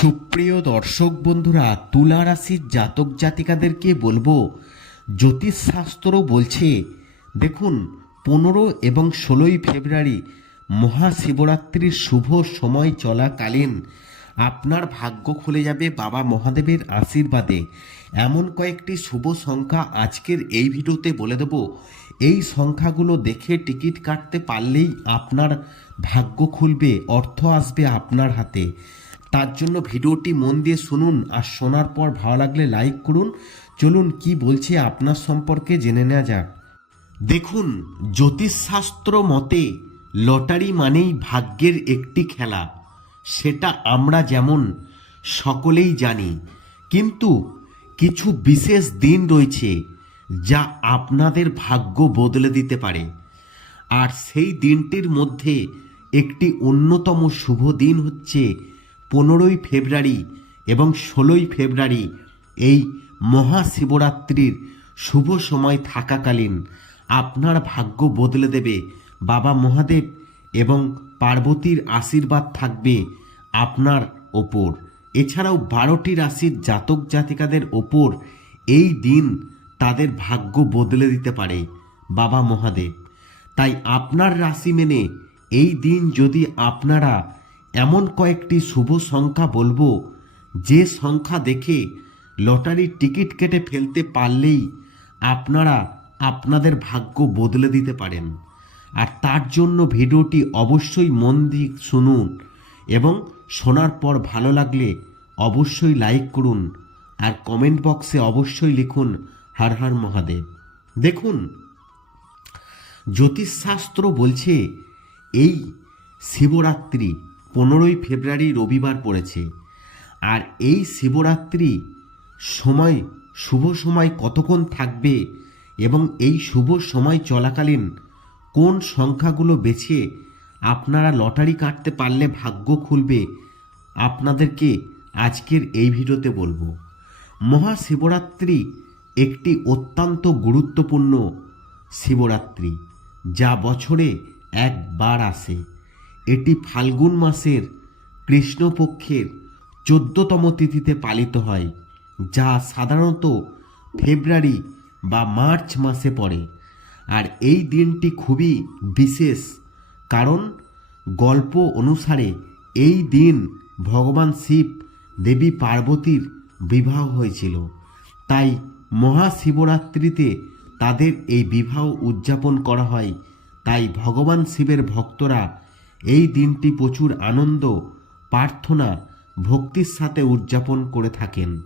সুপ্রিয় দর্শক বন্ধুরা তুলা রাশির জাতক জাতিকাদেরকে বলব জ্যোতিষশাস্ত্র বলছে, দেখুন, পনেরো এবং ষোলোই ফেব্রুয়ারি মহাশিবরাত্রির শুভ সময় চলাকালীন আপনার ভাগ্য খুলে যাবে বাবা মহাদেবের আশীর্বাদে। এমন কয়েকটি শুভ সংখ্যা আজকের এই ভিডিওতে বলে দেব। এই সংখ্যাগুলো দেখে টিকিট কাটতে পারলেই আপনার ভাগ্য খুলবে, অর্থ আসবে আপনার হাতে। তার জন্য ভিডিওটি মন দিয়ে শুনুন আর শোনার পর ভালো লাগলে লাইক করুন। চলুন কি বলছে আপনার সম্পর্কে জেনে নেওয়া যাক। দেখুন, জ্যোতিষশাস্ত্র মতে লটারি মানেই ভাগ্যের একটি খেলা। সেটা আমরা যেমন সকলেই জানি, কিন্তু কিছু বিশেষ দিন রয়েছে যা আপনাদের ভাগ্য বদলে দিতে পারে। আর সেই দিনটির মধ্যে একটি অন্যতম শুভ দিন হচ্ছে পনেরোই ফেব্রুয়ারি এবং ষোলোই ফেব্রুয়ারি এই মহাশিবরাত্রির শুভ সময় থাকাকালীন আপনার ভাগ্য বদলে দেবে। বাবা মহাদেব এবং পার্বতীর আশীর্বাদ থাকবে আপনার ওপর। এছাড়াও বারোটি রাশির জাতক জাতিকাদের ওপর এই দিন তাদের ভাগ্য বদলে দিতে পারে বাবা মহাদেব। তাই আপনার রাশি মেনে এই দিন যদি আপনারা এমন কয়েকটি শুভ সংখ্যা বলব, যে সংখ্যা দেখে লটারির টিকিট কেটে ফেলতে পারলেই আপনারা আপনাদের ভাগ্য বদলে দিতে পারেন। আর তার জন্য ভিডিওটি অবশ্যই মন দিয়ে শুনুন এবং শোনার পর ভালো লাগলে অবশ্যই লাইক করুন আর কমেন্ট বক্সে অবশ্যই লিখুন হর হর মহাদেব। দেখুন, জ্যোতিষশাস্ত্র বলছে, এই শিবরাত্রি পনেরোই ফেব্রুয়ারি রবিবার পড়েছে। আর এই শিবরাত্রি সময়, শুভ সময় কতক্ষণ থাকবে এবং এই শুভ সময় চলাকালীন কোন সংখ্যাগুলো বেছে আপনারা লটারি কাটতে পারলে ভাগ্য খুলবে, আপনাদেরকে আজকের এই ভিডিওতে বলব। মহাশিবরাত্রি একটি অত্যন্ত গুরুত্বপূর্ণ শিবরাত্রি, যা বছরে একবার আসে। এটি ফাল্গুন মাসের কৃষ্ণপক্ষের চোদ্দতম তিথিতে পালিত হয়, যা সাধারণত ফেব্রুয়ারি বা মার্চ মাসে পড়ে। আর এই দিনটি খুবই বিশেষ, কারণ গল্প অনুসারে এই দিন ভগবান শিব দেবী পার্বতীর বিবাহ হয়েছিল। তাই মহাশিবরাত্রিতে তাদের এই বিবাহ উদযাপন করা হয়। তাই ভগবান শিবের ভক্তরা এই দিনটি প্রচুর আনন্দ, প্রার্থনা, ভক্তির সাথে উদযাপন করে থাকেন।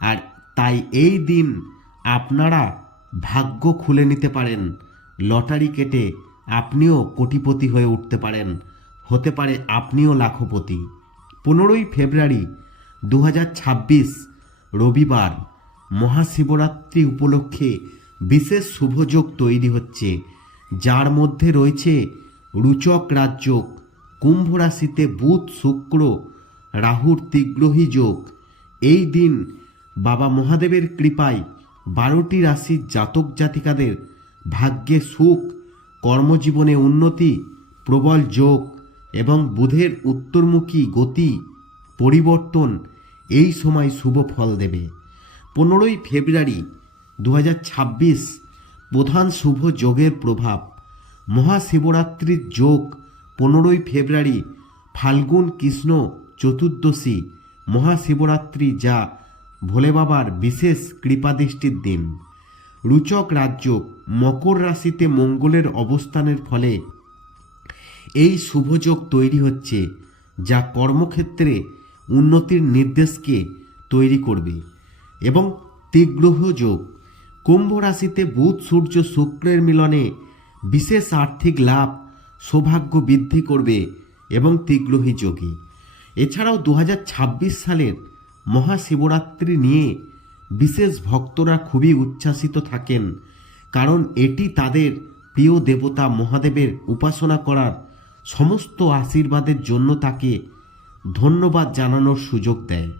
আর তাই এই দিন আপনারা ভাগ্য খুলে নিতে পারেন। লটারি কেটে আপনিও কোটিপতি হয়ে উঠতে পারেন। হতে পারে আপনিও লাখপতি। পনেরোই ফেব্রুয়ারি দু হাজার ছাব্বিশ, রবিবার মহাশিবরাত্রি উপলক্ষে বিশেষ শুভযোগ তৈরি হচ্ছে। যার মধ্যে রয়েছে রুচক রাজযোগ কুম্ভ রাশিতে বুধ, শুক্র, রাহুর তিগ্রহী যোগ। এই দিন বাবা মহাদেবের কৃপায় বারোটি রাশির জাতক জাতিকাদের ভাগ্যে সুখ, কর্মজীবনে উন্নতি, প্রবল যোগ এবং বুধের উত্তরমুখী গতি পরিবর্তন এই সময় শুভ ফল দেবে। পনেরোই ফেব্রুয়ারি দু হাজার ছাব্বিশ প্রধান শুভ যোগের প্রভাব। মহাশিবরাত্রির যোগ পনেরোই ফেব্রুয়ারি, ফাল্গুন কৃষ্ণ চতুর্দশী, মহাশিবরাত্রি যা ভোলে বাবার বিশেষ কৃপাদৃষ্টির দিন। রুচক রাজ্য মকর রাশিতে মঙ্গলের অবস্থানের ফলে এই শুভযোগ তৈরি হচ্ছে, যা কর্মক্ষেত্রে উন্নতির নির্দেশকে তৈরি করবে। এবং তীগ্রহ যোগ, কুম্ভ রাশিতে বুধ, সূর্য, শুক্রের মিলনে বিশেষ আর্থিক লাভ, সৌভাগ্য বৃদ্ধি করবে এবং তীগ্রহী যোগে। এছাড়াও দু হাজার ছাব্বিশ সালের মহাশিবরাত্রি নিয়ে বিশেষ ভক্তরা খুবই উচ্ছ্বাসিত থাকেন, কারণ এটি তাদের প্রিয় দেবতা মহাদেবের উপাসনা করার সমস্ত আশীর্বাদের জন্য তাকে ধন্যবাদ জানানোর সুযোগ দেয়।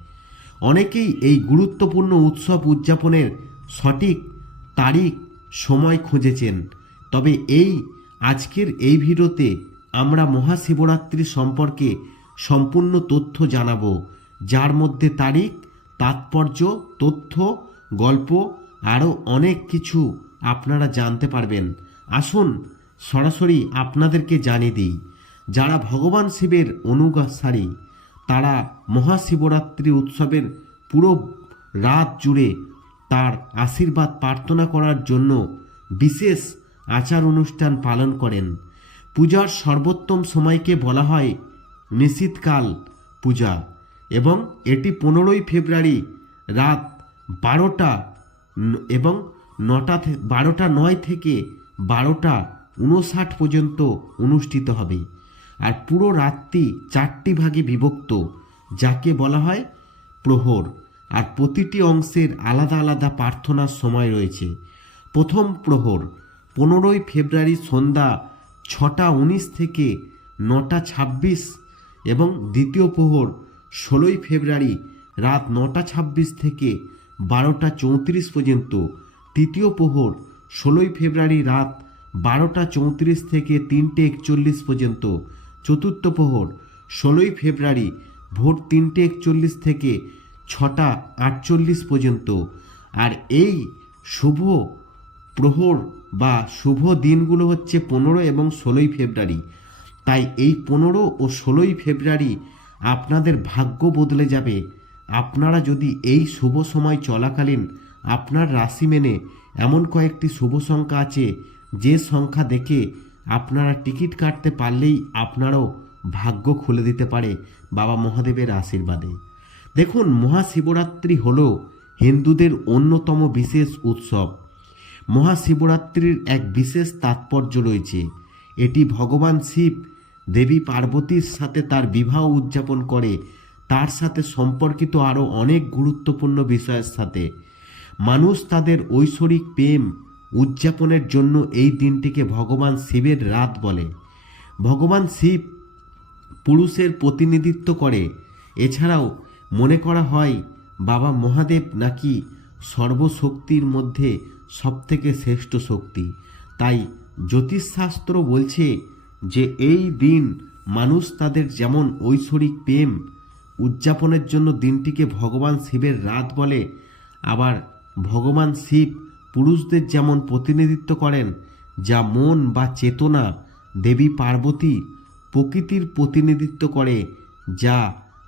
অনেকেই এই গুরুত্বপূর্ণ উৎসব উদযাপনের সঠিক তারিখ, সময় খুঁজেছেন। তবে এই, আজকের এই ভিডিওতে আমরা মহাশিবরাত্রি সম্পর্কে সম্পূর্ণ তথ্য জানাব, যার মধ্যে তারিখ, তাৎপর্য, তথ্য, গল্প, আরও অনেক কিছু আপনারা জানতে পারবেন। আসুন সরাসরি আপনাদেরকে জানিয়ে দিই, যারা ভগবান শিবের অনুসারী তারা মহাশিবরাত্রি উৎসবের পুরো রাত জুড়ে তার আশীর্বাদ প্রার্থনা করার জন্য বিশেষ আচার অনুষ্ঠান পালন করেন। পূজার সর্বোত্তম সময়কে বলা হয় নিশীতকাল পূজা এবং এটি পনেরোই ফেব্রুয়ারি রাত বারোটা এবং নটা বারোটা নয় থেকে বারোটা উনষাট পর্যন্ত অনুষ্ঠিত হবে। আর পুরো রাত্রি চারটি ভাগে বিভক্ত, যাকে বলা হয় প্রহর। আর প্রতিটি অংশের আলাদা আলাদা প্রার্থনার সময় রয়েছে। প্রথম প্রহর পনেরোই ফেব্রুয়ারি সন্ধ্যা ছটা উনিশ থেকে নটা ছাব্বিশ এবং দ্বিতীয় প্রহর ষোলোই ফেব্রুয়ারি রাত নটা ছাব্বিশ থেকে বারোটা চৌত্রিশ পর্যন্ত। তৃতীয় প্রহর ষোলোই ফেব্রুয়ারি রাত বারোটা চৌত্রিশ থেকে তিনটে একচল্লিশ পর্যন্ত। চতুর্থ প্রহর ষোলোই ফেব্রুয়ারি ভোর তিনটে একচল্লিশ থেকে ছটা আটচল্লিশ পর্যন্ত। আর এই শুভ প্রহর বা শুভ দিনগুলো হচ্ছে পনেরো এবং ষোলোই ফেব্রুয়ারি। তাই এই পনেরো ও ষোলোই ফেব্রুয়ারি আপনাদের ভাগ্য বদলে যাবে। আপনারা যদি এই শুভ সময় চলাকালীন আপনার রাশি মেনে এমন কয়েকটি শুভ সংখ্যা আছে, যে সংখ্যা দেখে আপনারা টিকিট কাটতে পারলেই আপনারও ভাগ্য খুলে দিতে পারে বাবা মহাদেবের আশীর্বাদে। দেখুন, মহাশিবরাত্রি হল হিন্দুদের অন্যতম বিশেষ উৎসব। মহাশিবরাত্রির এক বিশেষ তাৎপর্য রয়েছে। এটি ভগবান শিব, দেবী পার্বতীর সাথে তার বিবাহ উদযাপন করে। তার সাথে সম্পর্কিত আরও অনেক গুরুত্বপূর্ণ বিষয়ের সাথে। মানুষ তাদের ঐশ্বরিক প্রেম উদযাপনের জন্য এই দিনটিকে ভগবান শিবের রাত বলে। ভগবান শিব পুরুষের প্রতিনিধিত্ব করে। এছাড়াও মনে করা হয়, বাবা মহাদেব নাকি সর্বশক্তির মধ্যে সবথেকে শ্রেষ্ঠ শক্তি। তাই জ্যোতিষশাস্ত্র বলছে যে এই দিন মানুষ তাদের যেমন ঐশ্বরিক প্রেম উদযাপনের জন্য দিনটিকে ভগবান শিবের রাত বলে, আবার ভগবান শিব পুরুষদের যেমন প্রতিনিধিত্ব করেন, যা মন বা চেতনা, দেবী পার্বতী প্রকৃতির প্রতিনিধিত্ব করে, যা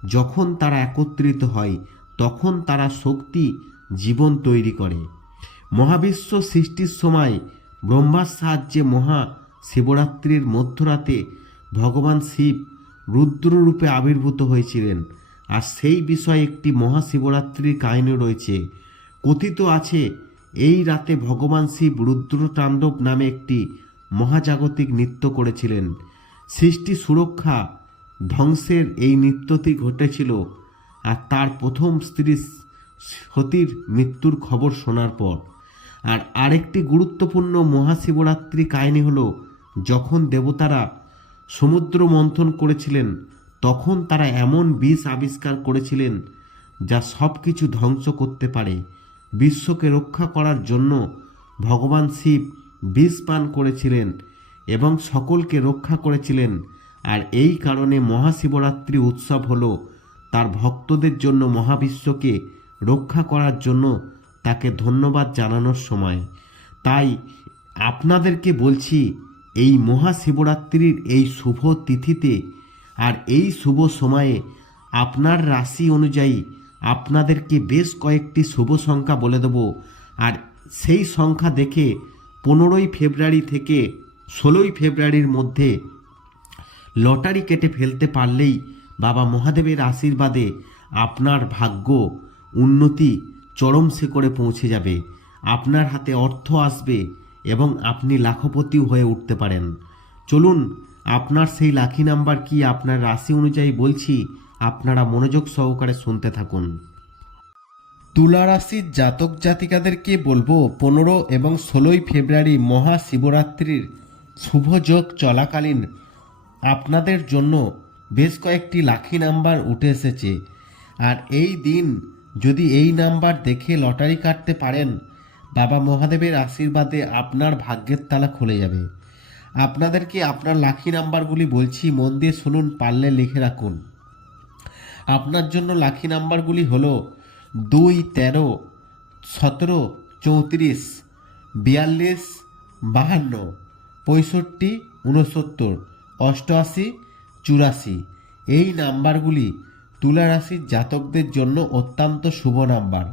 যখন তারা একত্রিত হয়, তখন তারা শক্তি জীবন তৈরি করে। মহাবিশ্ব সৃষ্টির সময় ব্রহ্মার সাহায্যে মহা শিবরাত্রির মধ্যরাতে ভগবান শিব রুদ্ররূপে আবির্ভূত হয়েছিলেন। আর সেই বিষয়ে একটি মহাশিবরাত্রির কাহিনী রয়েছে। কথিত আছে, এই রাতে ভগবান শিব রুদ্রতাণ্ডব নামে একটি মহাজাগতিক নৃত্য করেছিলেন। সৃষ্টি সুরক্ষা ধ্বংসের এই নৃত্যটি ঘটেছিল আর তার প্রথম স্ত্রী সতীর মৃত্যুর খবর শোনার পর। আর আরেকটি গুরুত্বপূর্ণ মহাশিবরাত্রি কাহিনী হলো, যখন দেবতারা সমুদ্র মন্থন করেছিলেন, তখন তারা এমন বিষ আবিষ্কার করেছিলেন যা সব কিছু ধ্বংস করতে পারে। বিশ্বকে রক্ষা করার জন্য ভগবান শিব বিষ পান করেছিলেন এবং সকলকে রক্ষা করেছিলেন। আর এই কারণে মহাশিবরাত্রি উৎসব হলো তার ভক্তদের জন্য মহাবিশ্বকে রক্ষা করার জন্য তাকে ধন্যবাদ জানানোর সময়। তাই আপনাদেরকে বলছি, এই মহাশিবরাত্রির এই শুভ তিথিতে আর এই শুভ সময়ে আপনার রাশি অনুযায়ী আপনাদেরকে বেশ কয়েকটি শুভ সংখ্যা বলে দেব। আর সেই সংখ্যা দেখে পনেরোই ফেব্রুয়ারি থেকে ষোলোই ফেব্রুয়ারির মধ্যে লটারি কেটে ফেলতে পারলেই বাবা মহাদেবের আশীর্বাদে আপনার ভাগ্য উন্নতি চরম শিখরে পৌঁছে যাবে। আপনার হাতে অর্থ আসবে এবং আপনি লাখপতিও হয়ে উঠতে পারেন। চলুন, আপনার সেই লাখি নাম্বার কি আপনার রাশি অনুযায়ী বলছি, আপনারা মনোযোগ সহকারে শুনতে থাকুন। তুলা রাশির জাতক জাতিকাদেরকে বলব, পনেরো এবং ষোলোই ফেব্রুয়ারি মহাশিবরাত্রির শুভ যোগ চলাকালীন আপনাদের জন্য বেশ কয়েকটি লাখি নাম্বার উঠে এসেছে। আর এই দিন যদি এই নাম্বার দেখে লটারি কাটতে পারেন, বাবা মহাদেবের আশীর্বাদে আপনার ভাগ্যের তালা খুলে যাবে। আপনাদেরকে আপনার লাকি নাম্বারগুলি বলছি, মন দিয়ে শুনুন, পারলে লিখে রাখুন। আপনার জন্য লাকি নাম্বারগুলি হলো দুই, তেরো, সতেরো, চৌত্রিশ, বিয়াল্লিশ, বাহান্ন, পঁয়ষট্টি উনসত্তর অষ্টআশি, চুরাশি। এই নাম্বারগুলি তুলা রাশির জাতকদের জন্য অত্যন্ত শুভ নাম্বার।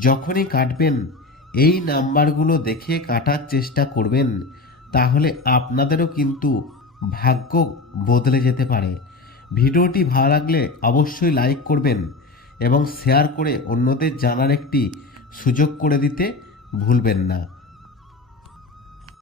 যখনই কাটবেন, এই নাম্বারগুলো দেখে কাটার চেষ্টা করবেন, তাহলে আপনাদেরও কিন্তু ভাগ্য বদলে যেতে পারে। ভিডিওটি ভালো লাগলে অবশ্যই লাইক করবেন এবং শেয়ার করে অন্যদের জানার একটি সুযোগ করে দিতে ভুলবেন না।